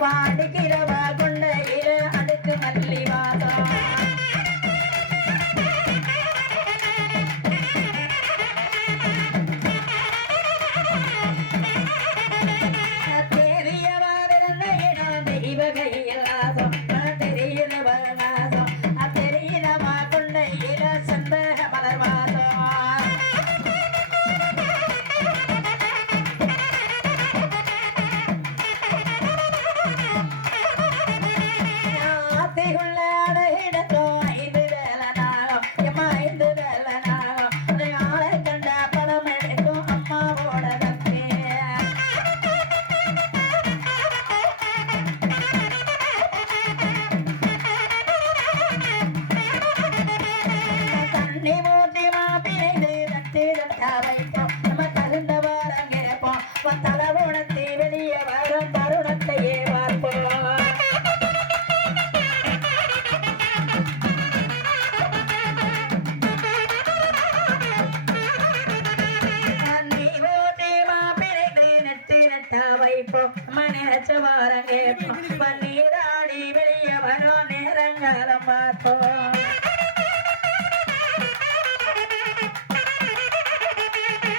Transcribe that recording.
பாடிக்கிறவ கொண்டையில அடுக்கு மல்லி வாசம் தெரியவா விருந்த இடம் தெய்வ கையில் வாசம் தெரியுதவ வாசம் தெரியவா கொண்டையில சந்தக மலர் வாசம் தலவோணத்தை வெளியே வரும் தருணத்தையே பார்ப்போம் நீ ஓட்டி மாப்பிள்ளை நெட்டு நட்டா வைப்போம் மனச்ச வாரங்க